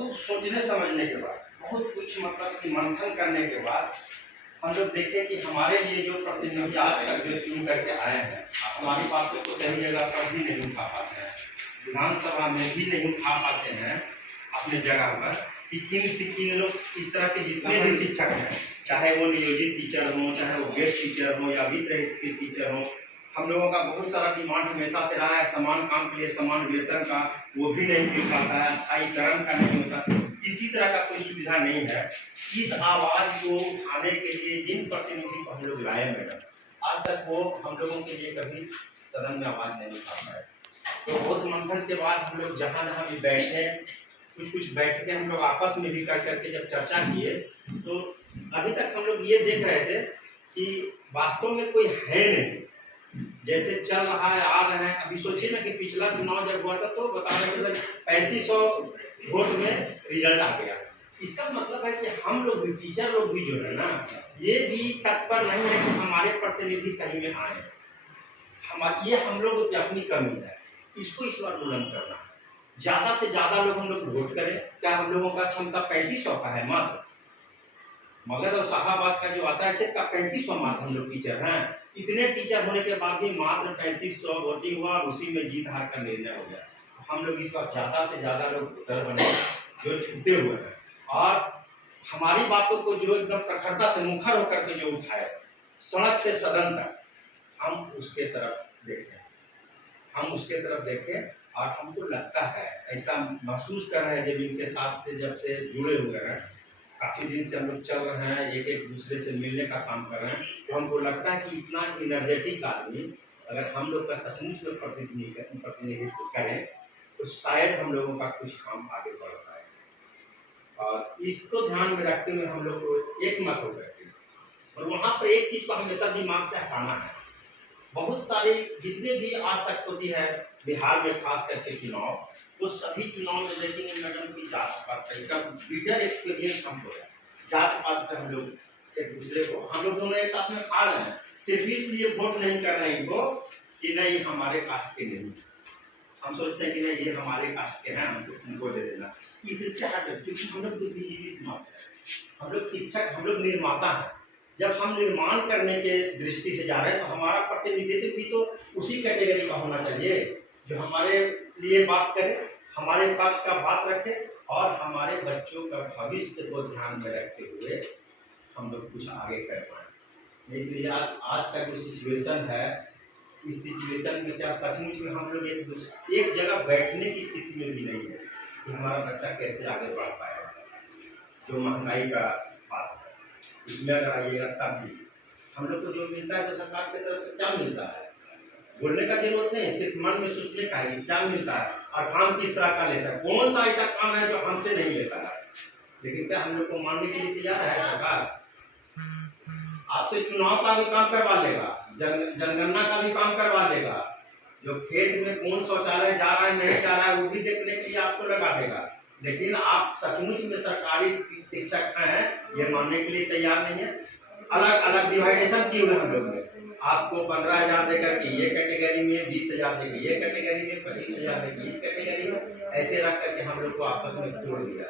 बहुत सोचने समझने के बाद, बहुत कुछ मतलब कि मंथन करने के बाद हम लोग देखें कि हमारे लिए जो प्रतिनिधि आज तक जो चुन करके आए हैं, हमारी बातों को सही जगह पर भी नहीं उठा पाते हैं, विधानसभा में भी नहीं उठा पाते हैं अपने जगह पर, कि किन लोग इस तरह के जितने भी शिक्षक हैं, चाहे वो नियोजित टीचर हों, चाहे वो गेस्ट टीचर हों या वित्त रहित के टीचर हों, हम लोगों का बहुत सारा डिमांड हमेशा से रहा है समान काम के लिए समान वेतन का, वो भी नहीं मिल पाता है, स्थायीकरण का नहीं होता, किसी तरह का कोई सुविधा नहीं है। इस आवाज़ को उठाने के लिए जिन प्रतिनिधि को हम लोग लाए मैडम, आज तक वो हम लोगों के लिए कभी सदन में आवाज़ नहीं उठा पाए। तो बहुत मंथन के बाद हम लोग जहाँ जहाँ भी बैठे, कुछ बैठके हम लोग आपस में भी कर करके जब चर्चा किए, तो अभी तक हम लोग ये देख रहे थे कि वास्तव में कोई है नहीं, जैसे चल रहा है, आ रहे हैं। अभी सोचिए ना कि पिछला चुनाव जब हुआ था तो बता रहे थे 3500 वोट में रिजल्ट आ गया। इसका मतलब है कि हम लोग भी, टीचर लोग भी जो है ना, ये भी तत्पर नहीं है कि हमारे प्रतिनिधि सही में आए। ये हम लोगों की अपनी कमी है, इसको इस बार बुलंद करना है, ज़्यादा से ज़्यादा लोग हम लोग वोट करें। क्या हम लोगों का क्षमता 3500 का है मात्र? मगध और शाहाबाद का जो आता है क्षेत्र का 3500 मात्र हम लोग टीचर हैं। इतने टीचर होने के बाद भी मात्र 3500 वोटिंग हुआ और उसी में जीत हार का निर्णय हो गया। हम लोग इस बार ज़्यादा से ज़्यादा लोग वोटर बने जो छूटे हुए हैं, और हमारी बातों को जो एकदम प्रखरता से मुखर होकर के जो उठाए सड़क से सदन तक, हम उसके तरफ देखें। और हमको लगता है, ऐसा महसूस कर रहे हैं जब इनके साथ से जब से जुड़े हुए हैं, काफ़ी दिन से हम लोग चल रहे हैं, एक दूसरे से मिलने का काम कर रहे हैं, तो हमको लगता है कि इतना इनर्जेटिक आदमी अगर हम लोग का सचमुच में प्रतिनिधित्व करें तो शायद हम लोगों का कुछ काम आगे बढ़ पाए। और इसको ध्यान में रखते हुए हम लोग को एक मत होकर के, और वहाँ पर एक चीज़ को हमेशा दिमाग से हटाना है। बहुत सारी जितने भी आज तक होती है बिहार में खास करके चुनाव, तो सभी चुनाव में देखेंगे मैडम की जात पात का, इसका बिटर एक्सपीरियंस हमको है। जात पात पर हम लोग एक दूसरे को, हम लोग दोनों एक साथ में खा रहे हैं, सिर्फ इसलिए वोट नहीं कर रहे हैं इनको कि नहीं हमारे कास्ट के नहीं, हम सोचते हैं कि नहीं ये हमारे कास्ट के हैं, हमको उनको दे देना। इससे हट, क्योंकि हम लोग बुद्धिजीवी समाज है, हम लोग शिक्षक, हम लोग निर्माता हैं। जब हम निर्माण करने के दृष्टि से जा रहे हैं तो हमारा प्रतिनिधित्व भी तो उसी कैटेगरी का होना चाहिए जो हमारे लिए बात करे, हमारे पक्ष का बात रखे, और हमारे बच्चों का भविष्य को ध्यान में रखते हुए हम लोग कुछ आगे कर पाए। लेकिन आज का जो सिचुएशन है, इस सिचुएशन में क्या सचमुच में हम लोग एक जगह बैठने की स्थिति में भी नहीं है कि हमारा बच्चा कैसे आगे बढ़ पाएगा। जो महंगाई का बात है उसमें अगर आइएगा तब भी हम लोग को जो मिलता है तो सरकार की तरफ से क्या मिलता है, बोलने का जरूरत नहीं, सिर्फ मन में सोचने का ही क्या मिलता है और काम किस तरह का लेता है, कौन सा ऐसा काम है जो हमसे नहीं लेता है। लेकिन क्या हम लोग को मानने के लिए तैयार है सरकार? आपसे चुनाव का भी काम करवा लेगा, जनगणना का भी काम करवा लेगा, जो खेत में कौन शौचालय जा रहा है नहीं जा रहा है वो भी देखने के लिए आपको लगा देगा। लेकिन आप सचमुच में सरकारी शिक्षक हैं ये मानने के लिए तैयार नहीं है। अलग अलग डिवाइडेशन किए हुए हम लोग ने, आपको 15,000 देकर के ये कैटेगरी में, 20,000 देकर ये कैटेगरी में, 25,000 देकर इस कैटेगरी में, ऐसे रख करके हम लोग को आपस में जोड़ दिया।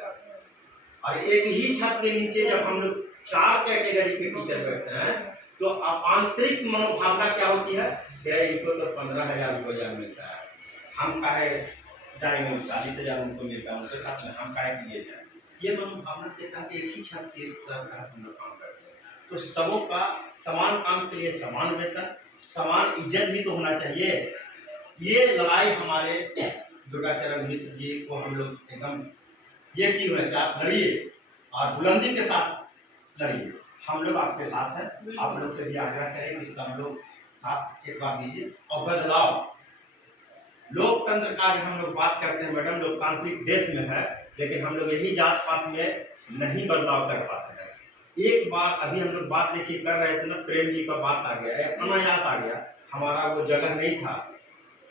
और एक ही छत के नीचे जब हम लोग 4 कैटेगरी के टीचर बैठते हैं तो आंतरिक मनोभावना क्या होती है, क्या इनको तो 15,000 रुपया मिलता है, हम काहे जाएंगे, 40,000 उनको मिलता है, उनके साथ में हम काहे के लिए जाए। ये मनोभावना के तहत एक ही छत के तहत हम लोग काम करते हैं। तो सबों का समान काम के लिए समान वेतन, समान इज्जत भी तो होना चाहिए। ये लड़ाई हमारे दुर्गाचरण मिश्र जी को हम लोग एकदम ये की हुआ है कि आप लड़िए और बुलंदी के साथ लड़िए, हम लोग आपके साथ हैं। आप लोग से भी आग्रह करें कि सब लोग साथ एक बात दीजिए। और बदलाव, लोकतंत्र का हम लोग बात करते हैं मैडम, लोकतांत्रिक देश में है, लेकिन हम लोग यही जात पात में नहीं बदलाव कर पाते हैं। एक बार अभी हम लोग बात देखिए कर रहे थे ना, प्रेम जी का बात आ गया, अनायास आ गया, हमारा वो जगह नहीं था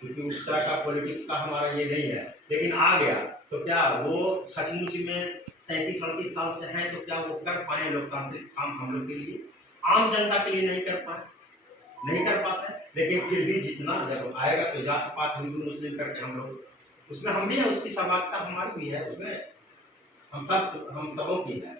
क्योंकि उस तरह का पॉलिटिक्स का हमारा ये नहीं है, लेकिन आ गया। तो क्या वो सचमुच में 37-38 साल से हैं तो क्या वो कर पाए लोकतांत्रिक काम हम लोग के लिए? आम जनता के लिए नहीं कर पाए, नहीं कर पाते। लेकिन फिर भी जितना जब आएगा तो जात पात हिंदू मुस्लिम करके हम लोग उसमें हम भी हैं, उसकी सहभागिता हमारी भी है उसमें। हम सबों की है।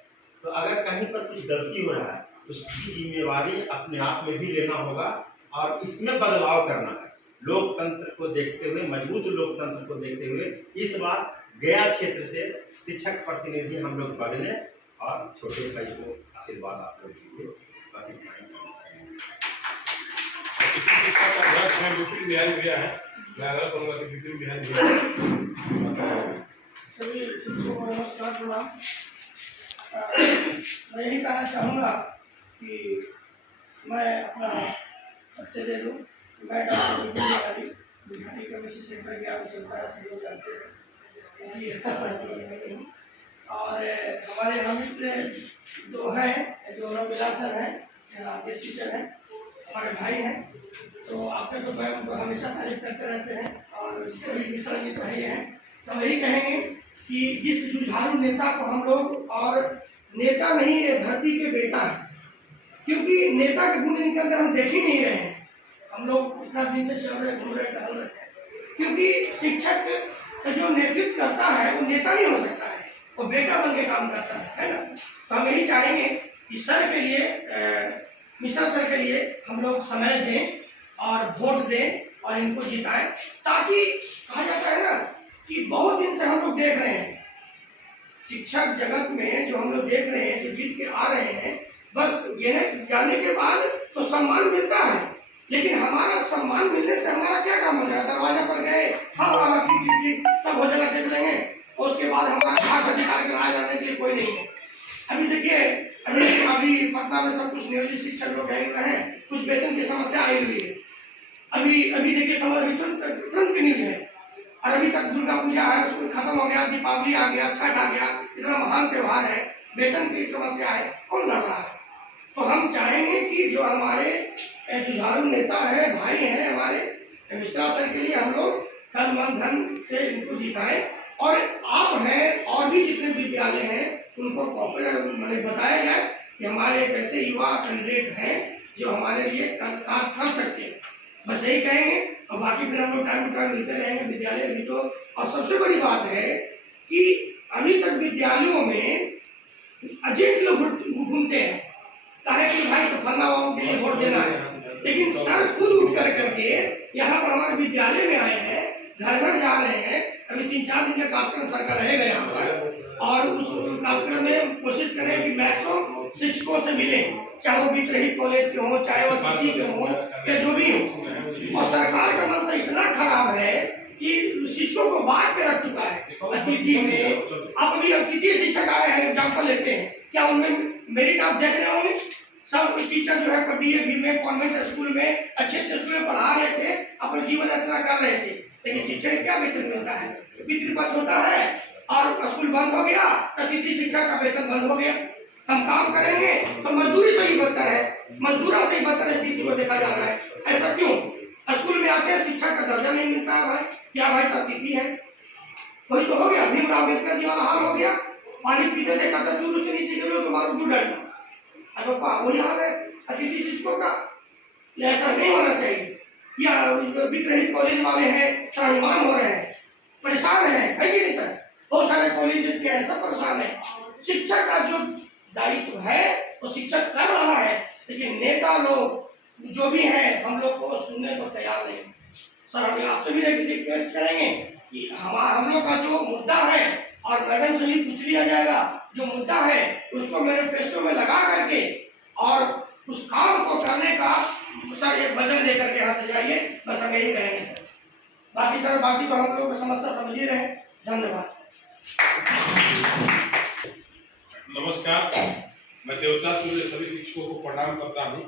तो अगर कहीं पर कुछ गलती हो रहा है उसकी जिम्मेवारी अपने आप में भी लेना होगा और इसमें बदलाव करना है। लोकतंत्र को देखते हुए, मजबूत लोकतंत्र को देखते हुए इस बार गया क्षेत्र से शिक्षक प्रतिनिधि हम लोग बदले और छोटे भाई को आशीर्वाद आप लोग दीजिए। बस इतना ही शिक्षा का अध्यक्ष है विपिन बिहारी भैया है। मैं आग्रह करूंगा कि विपिन बिहारी भैया सभी शिक्षकों को नमस्कार प्रणाम। मैं यही कहना चाहूँगा कि मैं अपना परिचय दे दूँ। मैं डॉक्टर विपिन बिहारी का विशेषज्ञ ज्ञान चलता है सहयोग करते हैं जी। और हमारे यहाँ मित्र दो हैं जो रविलासन हैं, राकेश टीचर हैं, हमारे भाई हैं। तो आपके तो हमेशा तारीफ करते रहते हैं और इसके भी मिश्रा जी चाहिए हैं। तो यही कहेंगे कि जिस जुझारू नेता को हम लोग, और नेता नहीं ये धरती के बेटा है, क्योंकि नेता के गुण इनके अंदर हम देख ही नहीं रहे हैं। हम लोग इतना दिन से चल रहे घूम रहे टहल रहे हैं, क्योंकि शिक्षक का जो नेतृत्व करता है वो नेता नहीं हो सकता है, वो बेटा बन के काम करता है ना। तो हम यही चाहेंगे कि सर के लिए, मिश्रा सर के लिए हम लोग समय दें और वोट दें और इनको जिताएं, ताकि कहा जाता है ना कि बहुत दिन से हम लोग देख रहे हैं शिक्षक जगत में, जो हम लोग देख रहे हैं, जो जीत के आ रहे हैं, बस जाने के बाद तो सम्मान मिलता है, लेकिन हमारा सम्मान मिलने से हमारा क्या काम हो जाएगा? दरवाजा पर गए, हाँ ठीक सब हो जाएगा, देख लेंगे, और उसके बाद हमारा खास अधिकार के राज लाने के लिए कोई नहीं है। अभी देखिए, अभी पटना में सब कुछ नियोजित शिक्षक लोग गए हुए हैं, कुछ वेतन की समस्या आई हुई है। अभी देखिए समझ तुरंत की न्यूज है, और अभी तक दुर्गा पूजा है, उसमें खत्म हो गया, दीपावली आ गया, छठ आ गया, इतना महान त्यौहार है, वेतन की समस्या है, कौन लड़ रहा है? तो हम चाहेंगे कि जो हमारे जुझारू नेता है, भाई हैं हमारे मिश्रा सर के लिए हम लोग तन मन धन से इनको जिताएं, और आप हैं और भी जितने विद्यालय हैं उनको मैंने बताया जाए कि हमारे एक ऐसे युवा कैंडिडेट हैं जो हमारे लिए कार्य कर सकते हैं। बस यही कहेंगे, और बाकी फिर हम लोग टाइम टू टाइम मिलते रहेंगे विद्यालय अभी तो। और सबसे बड़ी बात है कि अभी तक विद्यालयों में एजेंट लोग घूमते हैं, कहे कि भाई तो फलना बाबू के लिए वोट देना है, लेकिन सर खुद उठ करके यहाँ पर हमारे विद्यालय में आए हैं, घर घर जा रहे हैं। अभी 3-4 दिन का कार्यक्रम सर का रहेगा यहाँ पर, और उस कार्यक्रम में कोशिश करें कि मैक्सिमम शिक्षकों से मिलें, चाहे वो वित्रहित कॉलेज के हों, चाहे वो दीदी के हों, या जो भी हो। और सरकार का मनसा इतना खराब है कि शिक्षकों को बांट के रख चुका है अतिथि में। अब अभी अतिथि शिक्षक आए हैं, एग्जाम्पल लेते हैं, क्या उनमें मेरिट आप देख रहे होंगे? सब टीचर जो है DAV में, कॉन्वेंट स्कूल में, अच्छे स्कूल में पढ़ा रहे थे, अपने जीवन रचना कर रहे थे, लेकिन शिक्षक क्या वेतन मिलता है? पितृपक्ष होता है और स्कूल बंद हो गया, अतिथि शिक्षक का वेतन बंद हो गया। हम काम करेंगे तो मजदूरी से ही बदतर है, मजदूरा से ही बदतर स्थिति को देखा जा रहा है। ऐसा क्यों? स्कूल में आते हैं, शिक्षक का दर्जा नहीं मिलता है भाई, क्या भाई अतिथि है? वही तो हो गया, भीमराव अम्बेडकर जी वाला हाल हो गया। पानी पीते थे, कहता चूरू से नीचे गिरो तो मारो दूर डरना। अब वही हाल है अतिथि शिक्षकों का। ऐसा नहीं होना चाहिए। या वित्रहित कॉलेज वाले हैं, त्राहिमाम हो रहे हैं, परेशान है कि नहीं सर? बहुत सारे कॉलेजेस के हैं, सब परेशान है। शिक्षक का जो दायित्व है वो शिक्षक कर रहा है, लेकिन नेता लोग जो भी हैं हम लोग को सुनने को तैयार नहीं। सर हम आपसे भी रिक्वेस्ट करेंगे कि हम लोग का जो मुद्दा है, और मैडम से भी पूछ लिया जाएगा, जो मुद्दा है उसको मैनिफेस्टो में लगा करके और उस काम को करने का सर एक वजन दे करके यहाँ से जाइए। बस हम यही कहेंगे सर। बाकी तो हम लोग समस्या समझ ही रहे। धन्यवाद। नमस्कार, मैं देवता सूर्य सभी शिक्षकों को प्रणाम करता हूँ।